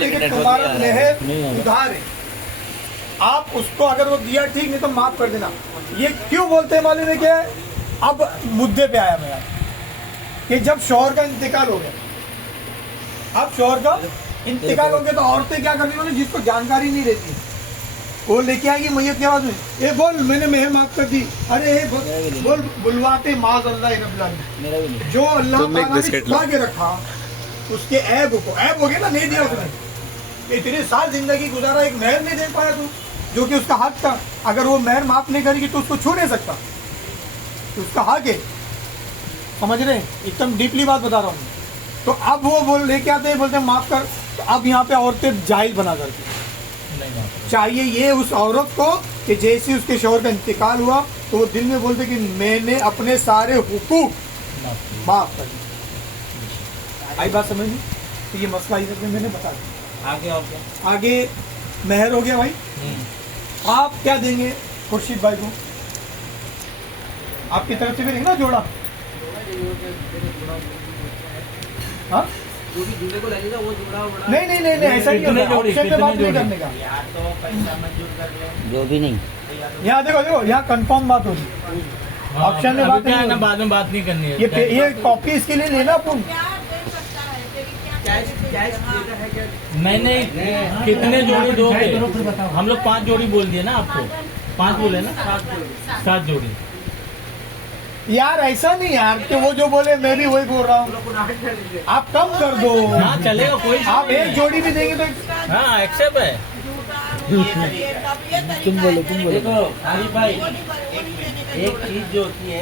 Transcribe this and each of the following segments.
तुम्हारा मेहर उधार है, आप उसको अगर वो दिया ठीक, नहीं तो माफ कर देना। ये क्यों बोलते हैं मालूम है क्या? अब मुद्दे पे आया मेरा कि जब शौहर का इंतकाल हो गया, अब शौहर का इंतकाल हो गया तो औरतें क्या करती हैं, जिसको जानकारी नहीं रहती वो लेके आएगी मैयत के आवाज में, ए बोल मैंने मेहर माफ कर दी, अरे बोल बुलवाते माज अल्लाह, जो अल्लाह ताला ने छुपा के रखा उसके ऐब को, ऐब हो गया ना, नहीं दिया उसने, इतने साल जिंदगी गुजारा, एक मेहर नहीं दे पाया तू, जो कि उसका हक था। अगर वो मेहर माफ नहीं करेगी तो उसको छू नहीं सकता, तो उसका हक है, समझ रहे? एकदम डीपली बात बता रहा हूँ। तो अब वो बोल लेके आते हैं, बोलते हैं माफ कर, तो अब यहाँ पे औरतें जाहिल बना करती हैं। चाहिए ये उस औरत को कि जैसे उसके शौहर का इंतकाल हुआ तो वो दिल में बोलते कि मैंने अपने सारे हुकूक माफ कर दिए। आई बात समझ में? तो ये मसला इधर मैंने बता दिया। आगे और क्या? आगे मेहर हो गया भाई, आप क्या देंगे खुर्शीद भाई को? आपकी तरफ से भी ना जोड़ा, हाँ? जो भी दूल्हे को लगेगा वो जोड़ा वोड़ा नहीं नहीं नहीं नहीं, ऐसा नहीं होता, ऑप्शन पे बात नहीं करने का। यार तो पैसा मंजूर कर ले, जो भी नहीं, यहाँ देखो देखो, यहाँ कंफर्म बात होगी, ऑप्शन में बात नहीं, बाद में बात नहीं करनी है। ये कॉपी इसके लिए लेना अपन। मैंने कितने जोड़ी दोगे? हम लोग 5 जोड़ी बोल दिए ना आपको, 5 बोले ना, 7 जोड़ी। यार ऐसा नहीं यार कि वो जो बोले मैं भी वही बोल रहा हूँ, आप कम कर दो। हाँ चलेगा, कोई आप एक जोड़ी भी देंगे तो हाँ एक्सेप्ट है। तुम बोलो देखो आरिफ भाई, एक चीज जो होती है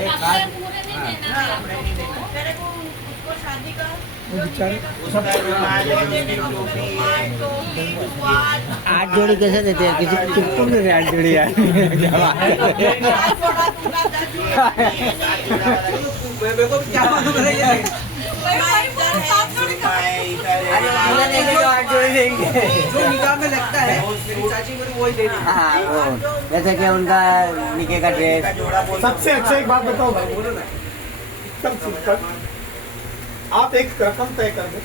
आठ जोड़ी कैसे देते हैं? किसी को चुप में से 8 जोड़ी यार। क्या मालूम है जो निकाह में लगता है, चाची को वही दे देना। हाँ, वो जैसे कि उनका निके का ड्रेस। सबसे अच्छा एक बात बताओ भाई, एकदम सिंपल, आप एक रकम तय कर दो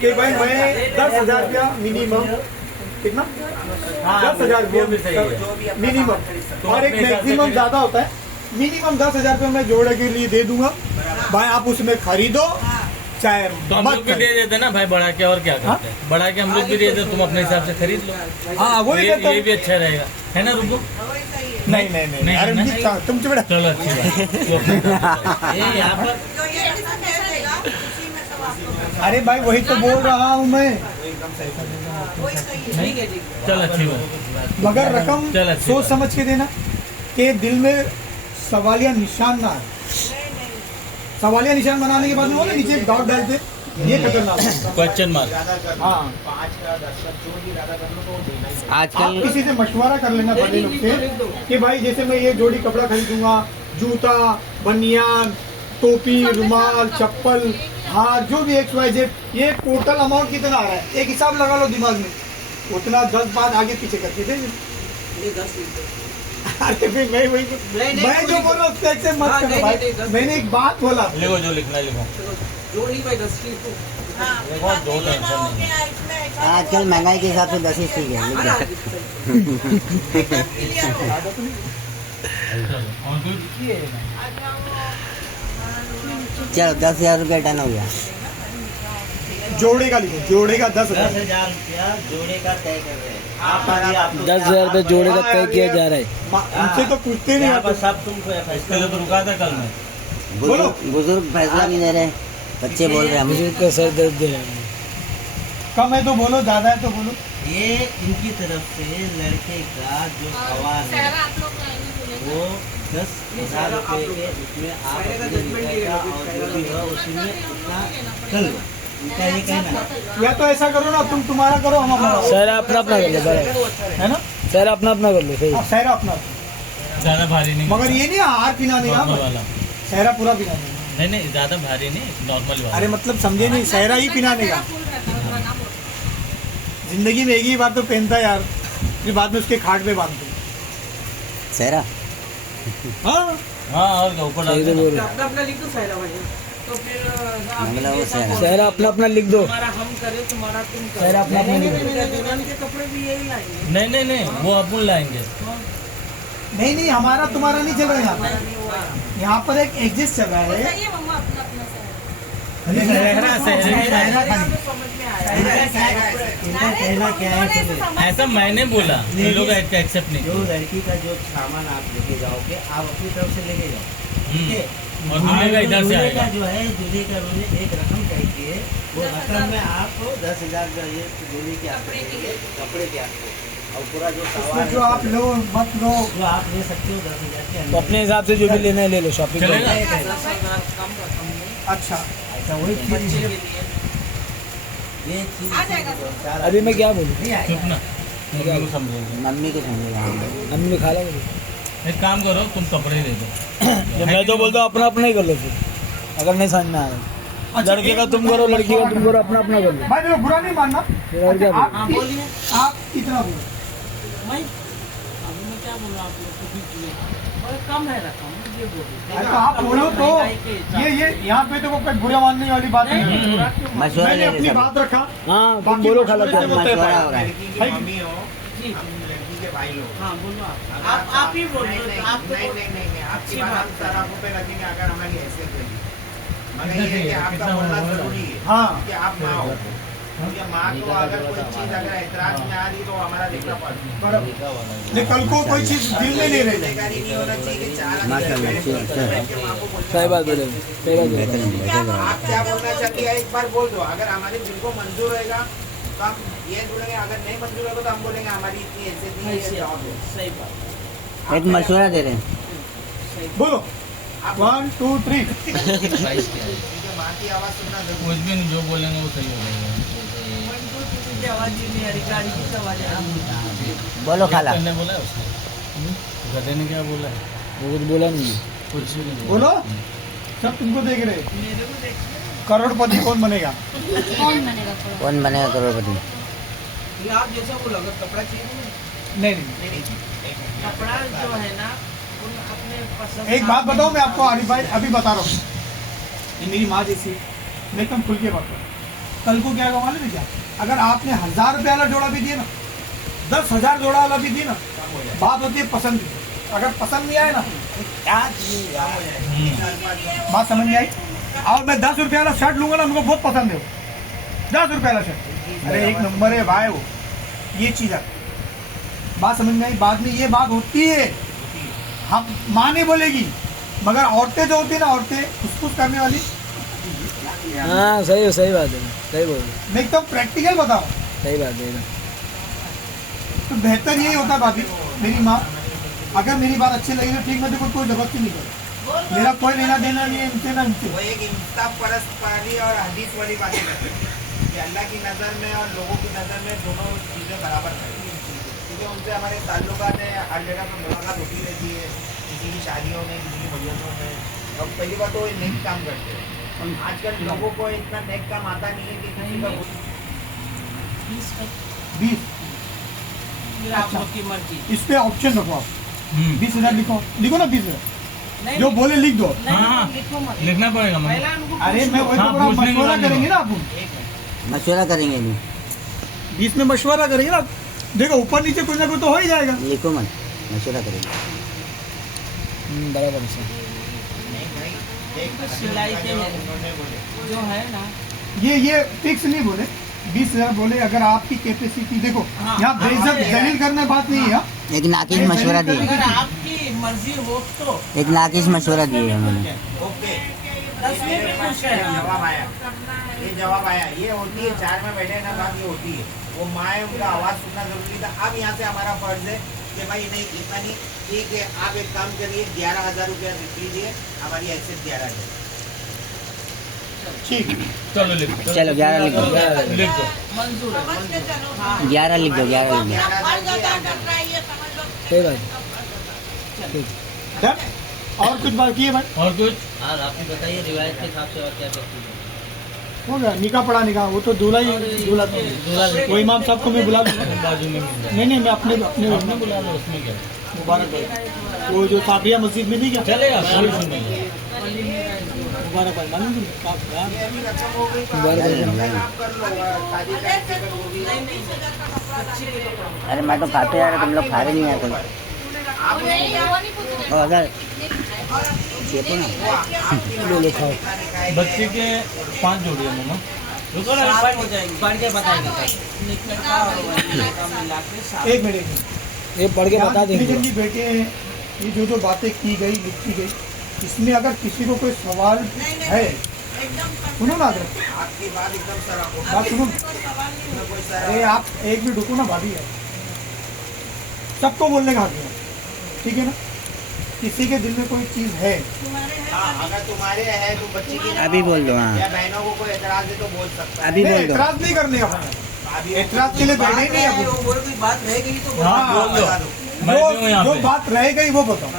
कि भाई मैं 10,000 रुपया मिनिमम, कितना? 10,000 रुपया मिनिमम, और एक मैक्सिमम ज्यादा होता है, मिनिमम 10,000 रुपया मैं जोड़े के लिए दे दूंगा भाई, आप उसमें खरीदो चाहे तो हम लोग भी दे देते ना भाई, बढ़ा के, और क्या करते हैं, बढ़ा के हम लोग भी दे देते, तुम अपने हिसाब से खरीद लो। हाँ वही कहता ये भी अच्छा रहेगा, है ना? रुको, नहीं नहीं नहीं, अरे तुम चुप रहो। चलो अच्छी बात। ये यहाँ पर अरे भाई वही तो बोल रहा हूँ मैं, चल अच्छी बात, मगर रकम चल अच्छी सोच बात। समझ के देना कि दिल में सवालिया निशान ना आए। सवालिया निशान बनाने के बाद में वो ना नीचे एक डॉट डालते, ये खतरनाक है। Question mark. हाँ, 5 का 10 का जो भी ज्यादा कर लो तो देना ही। आप आजकल किसी से मशवरा कर लेना बड़े लोग से कि भाई जैसे मैं ये जोड़ी कपड़ा खरीदूंगा, जूता, बनियान, टोपी, रुमाल, चप्पल, हाथ, जो भी XYZ, ये टोटल अमाउंट कितना आ रहा है, एक हिसाब लगा लो दिमाग में, उतना 10 बात आगे पीछे करके दे। ये 10 अरे फिर मैं वही, मैं जो बोल रहा हूँ उससे ऐसे मत हाँ, करो नहीं, भाई, नहीं, नहीं, मैंने एक बात बोला। लिखो जो लिखना है लिखो। जो नहीं भाई 10 की तो देखो दो टेंशन नहीं। आजकल महंगाई के हिसाब से 10 ही ठीक है, लिख दो। और कोई चलो 10,000 रुपया डन हो गया। जोड़े का लिखो, जोड़े का 10,000। 10,000 रुपया जोड़े का तय कर रहे हैं आप। 10,000 रुपया जोड़े का तय किया जा रहा है। उनसे तो पूछते नहीं यहाँ पर आप। सब तुमको पहले तो रुका था कल में। बोलो। बुजुर्ग फैसला नहीं दे रहे, बच्चे बोल रहे हैं बुजुर्ग का सर दर्द दे रहे हैं। कम है तो बोलो, ज्यादा है तो बोलो। ये इनकी तरफ से लड़के का जो सवाल है वो 10,000 रुपये के उसमें आप अपने निकाह और जो भी है उसमें उतना कर लो, उनका ये कहना है। या तो ऐसा करो ना, तुम तुम्हारा करो, हम हमारा। सर अपना अपना कर लो, है ना? सर अपना अपना कर लो, सही। सहरा अपना, ज्यादा भारी नहीं, मगर ये नहीं हार पिनाने का, नॉर्मल वाला। सहरा पूरा पिनाने का। नहीं नहीं ज्यादा भारी नहीं, नॉर्मल वाला। अरे मतलब समझे नहीं, सहरा ही पिनाने का। जिंदगी में एक ही बार तो पहनता यार, फिर बाद में उसके खाट पे बांधते। सहरा हाँ हाँ और क्या ऊपर डाल देना। अपना अपना लिख दो सारा भाई। तो फिर मंगला वो सहरा। सहरा अपना अपना लिख दो। तुम्हारा हम करे, तुम्हारा तुम करो। सहरा अपना अपना लिख दो। दुल्हन के कपड़े भी यही लाएंगे। नहीं नहीं नहीं, वो अपन लाएंगे। नहीं नहीं, हमारा तुम्हारा नहीं चल रहा यहाँ पर। यहाँ पर एक एग्जिस्ट चल रहा है। बताइए मम्मा अपना अपना सहरा। सहरा सहरा खाली। तो समझ में आया। इनका कहना क्या है सुनिए, ऐसा मैंने बोला, ये लोग एक्सेप्ट नहीं जो किए। लड़की का जो सामान आप लेके जाओगे, आप अपनी तरफ से लेके जाओ, ठीक है? और दूल्हे का इधर से दूल्हे आएगा। का जो है, दूल्हे का उन्हें एक रकम चाहिए, वो रकम में आप 10,000 का ये दूल्हे के आपको देंगे, कपड़े के आपको, और पूरा जो उसमें सवाल जो आप लो मत लो। जो आप ले सकते हो 10,000 के तो अंदर। अपने हिसाब से जो भी लेना है ले लो, शॉपिंग चलेगा? करो। 10,000 कम रकम में अच्छा, ऐसा वही बच्चे चीज के है। लिए। ये चीज आ जाएगा। सारा अभी मैं क्या बोलूँ? नहीं आएगा। चुप ना, मम्मी को समझेंगे। मम्मी को समझेगा। मम्मी ने खा ला। एक काम करो, तुम कपड़े दे दो। मैं तो बोलता हूँ अपना अपना ही कर लो फिर, अगर नहीं समझ में आ रहा। लड़के का तुम करो, लड़की का तुम करो, अपना अपना कर लो। भाई देखो बुरा नहीं मानना। फिर और क्या आप हाँ, बोलिए। आप इतना बोलो। मैं अभी मैं क्या बोलूँ आप लोग को बीच में? और कम है रकम, ये बोलो। अरे तो आप बोलो तो ये यहाँ पे तो कोई बुरा मानने वाली बात नहीं है। मशवरा मैंने ले अपनी ले सब। बात रखा। हाँ तुम बाकी बोलो खाला मशवरे क्या से बोलते हैं मशवरा हो रहा है। भाई। मम्मी हो, जी। हम लड़की के भाई लोग। हाँ बोलो आप ही बोलो। आप तो नहीं, आपकी अच्छी बात बात हम है। सराफों पे रखेंगे अगर हमारी हैसियत रही। मगर ये है कि आपका कितना बोलना बोला? जरूरी है हाँ। कि आप माँ हो, क्योंकि माँ को अगर कोई चीज अगर ऐतराज में आ रही तो हमारा देखना पड़ता है। नहीं, कल को कोई चीज दिल में नहीं रह जाएगी। बेकारी नहीं होना चाहिए कि 4 आदमी माशाल्लाह, बैठ के अच्छी बात है। बैठ के माँ को बोलना सही बात बोले, सही बात बोले। बेहतरीन बेहतरीन। आप क्या बोलना चाहती है एक बार बोल दो। अगर हमारे दिल को मंजूर रहेगा तो हम ये बोलेंगे, अगर नहीं मंजूर होगा तो हम बोलेंगे हमारी इतनी हैसियत नहीं है, जवाब दो। सही बात। एक मशवरा दे रहे हैं। बोलो 1 2 3। क्योंकि माँ की आवाज सुनना जरूरी कुछ भी नहीं, जो बोलेंगे वो सही हो जाएगा। मुझे आवाज ही नहीं आ रही, गाड़ी की आवाज आ रही है। बोलो खाला। ने बोला है उसने, गधे ने क्या बोला है? वो कुछ बोला नहीं। कुछ भी नहीं बोलो, सब तुमको देख रहे हैं। मेरे को देख करोड़पति कौन बनेगा? कौन बनेगा करोड़? कौन बनेगा करोड़पति? ये आप जैसा बोला, अगर कपड़ा चाहिए तो नहीं नहीं। कपड़ा जो है ना उन अपने पसंद एक बात बताओ, मैं आपको आरिफ भाई अभी बता रहा हूँ। ये मेरी माँ जैसी है, मैं एकदम खुल के बात करूँ। कल को क्या मालूम है क्या? अगर आपने 1,000 रुपये वाला जोड़ा भी दिया ना, 10,000 जोड़ा वाला भी दिया ना, बात होती है पसंद की। अगर पसंद नहीं आए ना, क्या चीज़ है? बात समझ में आई? और मैं 10 रुपये वाला शर्ट लूंगा ना, मुझको बहुत पसंद है वो 10 रुपये वाला शर्ट। अरे एक नंबर है भाई वो, ये चीज़ है। बात समझ में आई? बाद में ये बात होती है, हम माँ नहीं बोलेगी, मगर औरतें जो होती है ना, औरतें खुशखुश करने वाली, हाँ सही बात है, सही बोल रहे, मैं एकदम प्रैक्टिकल बताऊँ सही बात है। तो बेहतर यही होता भाभी, मेरी माँ अगर मेरी बात अच्छी लगी तो ठीक, मैं देखो कोई जबरदस्ती नहीं करे। मेरा कोई लेना देना नहीं है इनसे ना इनसे। वो एक इंसाफ परस्त वाली और हदीस वाली बातें करते हैं कि अल्लाह की नज़र में और लोगों की नज़र में दोनों चीज़ें बराबर करेंगी, क्योंकि उनसे हमारे ताल्लुकात है, हर जगह पर मुलाकात होती रहती है, किसी की शादियों में, किसी की मजलिसों में। और पहली बात तो वो नेक काम करते हैं। आजकल लोगों को इतना नेक काम आता नहीं है कि किसी का 20 आप लोग की मर्जी। इस पे ऑप्शन रखो आप, 20,000 लिखो, लिखो ना 20,000, नहीं, जो बोले लिख दो। नहीं, हाँ, लिखो मत। लिखना पड़ेगा मम्मी। पहला उनको अरे पूछ मैं लो। वही तो हाँ, बोल रहा हूँ, पूछने की मशवरा बात नहीं करेंगे ना अपन, मशवरा करेंगे नहीं, 20 में मशवरा करेंगे ना। देखो ऊपर नीचे कुछ ना कुछ तो हो ही जाएगा। लिखो मत, मशवरा करेंगे। बराबर से। सिलाई के जो है ना, ये फिक्स नहीं बोले, 20,000 बोले। अगर आपकी कैपेसिटी देखो, हाँ, यहाँ बेइज्जत दलील करना बात नहीं है। एक नाकिस मशवरा दिए, अगर आपकी मर्जी हो तो एक नाकिस मशवरा दिए उन्होंने। ओके, 10 में भी खुश है। जवाब आया, ये जवाब आया। ये होती है 4 में बैठे ना, बात ये होती है। वो माँ है, उनका आवाज़ सुनना जरूरी था। अब यहाँ से हमारा फर्ज है कि भाई नहीं, इतना नहीं, ठीक है, आप एक काम करिए, 11,000 रुपया लिख लीजिए, हमारी हैसियत 11,000। ठीक, चलो लिख दो। चलो 11 लिख दो, लिख दो। मंजूर है, मंजूर है। हाँ, 11 लिख दो, 11 लिख दो। 11,000 सही बात है। डन? और कुछ बाकी है भाई? और कुछ? और आप ही बताइए रिवायत के हिसाब से और क्या करती है? हो गया, निकाह पड़ा निकाह, वो तो दूल्हा ही दूल्हा वो इमाम साहब को मैं बुला लूँ। बाजू में मिल जाए। नहीं मैं अपने अपने बुला लो, उसमें क्या है? मुबारक हो। वो जो साबिया मस्जिद में नहीं क्या, चलेगा, कोई सुन नहीं है। दोबारा कर मालूम तुम आप यार ये अभी रकम हो गई तो दोबारा कर आप आप कर लो शादी टाइम पे अगर होगी अरे मैं तो खाते यार तुम लोग खा रहे नहीं है कोई आप नहीं वो नहीं पूछ रहे और अगर चेपो ना लो लो खाओ बच्चे के 5 जोड़ी है मम्मा। रुको ना हो जाएगी पढ़ के बताएंगे निकल का मिला के साथ एक मिनट ये पढ़ के बता देंगे जी बेटे, ये जो बातें की गई लिखी गई, इसमें अगर किसी को कोई सवाल है, सुनो ना अगर आपकी बात एकदम सराप हो बात सुनो। कोई सर अरे आप एक भी रुको ना भाभी है, सबको बोलने का हक है, ठीक है ना। किसी के दिल में कोई चीज है, अगर तुम्हारे है तो बच्चे की अभी बोल दो हाँ या बहनों को कोई एतराज है तो बोल सकता है अभी नहीं, बोल दो एतराज नहीं करने का अभी एतराज के लिए बैठे ही नहीं है वो बोल कोई बात रह गई तो हाँ, बोल दो। बता दो मैं भी हूँ यहाँ जो पे। बात रह गई वो बताओ।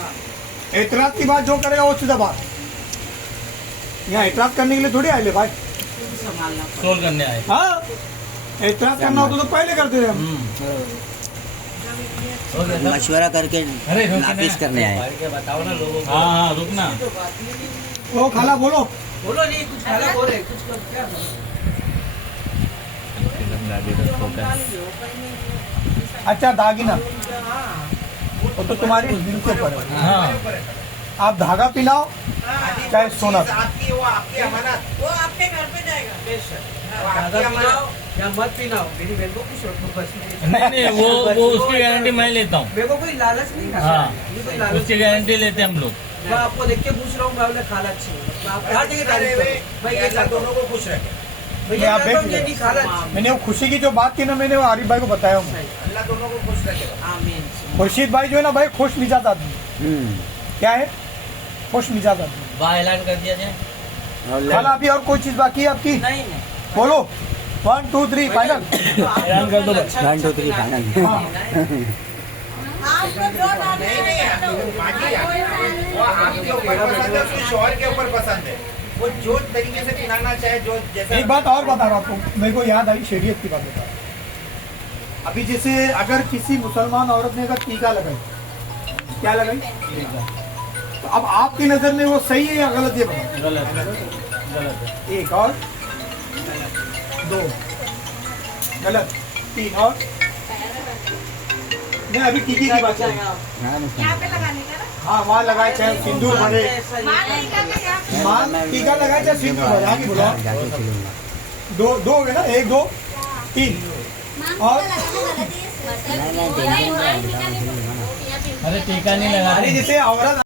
एतराज की बात जो करेगा वो सीधा बात, यहाँ एतराज करने के लिए थोड़ी आए ले भाई। संभालना सोल्व करने आए। हाँ, एतराज करना होता तो पहले करते थे हम। हो गया सब? मशवरा करके अरे रुक ना। नाफिज करने आए पढ़ के बताओ ना लोगों को। हाँ हाँ रुकना। वो खाला बोलो, बोलो नहीं कुछ खाना बोले कुछ क्या अच्छा दागिना वो तो तुम्हारी दिल के ऊपर है। हाँ आप धागा पिलाओ चाहे सोना। आपकी वो आपकी अमानत वो आपके घर पे जाएगा बेशक वो आपकी दादा अमानत पिलाओ या मत पिलाओ मेरी बहन को कुछ रखो बस नहीं नहीं वो उसकी गारंटी मैं लेता हूँ। मेरे को कोई लालच नहीं खाता हाँ ये कोई लालच उसकी गारंटी लेते हैं हम लोग। मैं आपको देख के पूछ रहा हूँ मैं बोले खाला अच्छी है तो आप हर जगह तारीफ करो भाई ये अल्लाह करता हूँ दोनों को खुश रखे भैया आप करता हूँ बैठ ये जाओ। नहीं खाला अच्छी मैंने वो खुशी की जो बात की ना, मैंने वो आरिफ भाई को बताया हूँ। अल्लाह दोनों को खुश रखे आमीन खुर्शीद भाई जो है ना भाई, खुश मिजाज आदमी। क्या है? खुश मिजाज आदमी। वाह ऐलान कर दिया जाए। और खाला अभी और कोई चीज बाकी है आपकी? नहीं नहीं बोलो 1 2 3 फाइनल। ऐलान कर दो बस। 1 2 3 फाइनल हाँ, नहीं नहीं बाकी वो आपके ऊपर पसंद है, उसके शौहर के ऊपर पसंद है, वो जो तरीके से पिलाना चाहे जो जैसा एक बात और बता रहा हूँ आपको, मेरे को याद आई शरीयत की बात बता रहा हूँ। अभी जैसे अगर किसी मुसलमान औरत ने अगर टीका लगाई, क्या लगाई, तो अब आपकी नजर में वो सही है या गलत, ये बताओ। गलत है। एक और 2 गलत, 3 और नहीं, अभी टीके की बात है। हाँ वहाँ लगाए चाहे सिंदूर भरे, माँ टीका लगाए चाहे सिंदूर भरे, आगे बोलो। जाके खिलूंगा 2 हो गए ना, 1 2 3 और नहीं नहीं नहीं, टीका नहीं अरे टीका नहीं लगा अरे रहे। जैसे औरत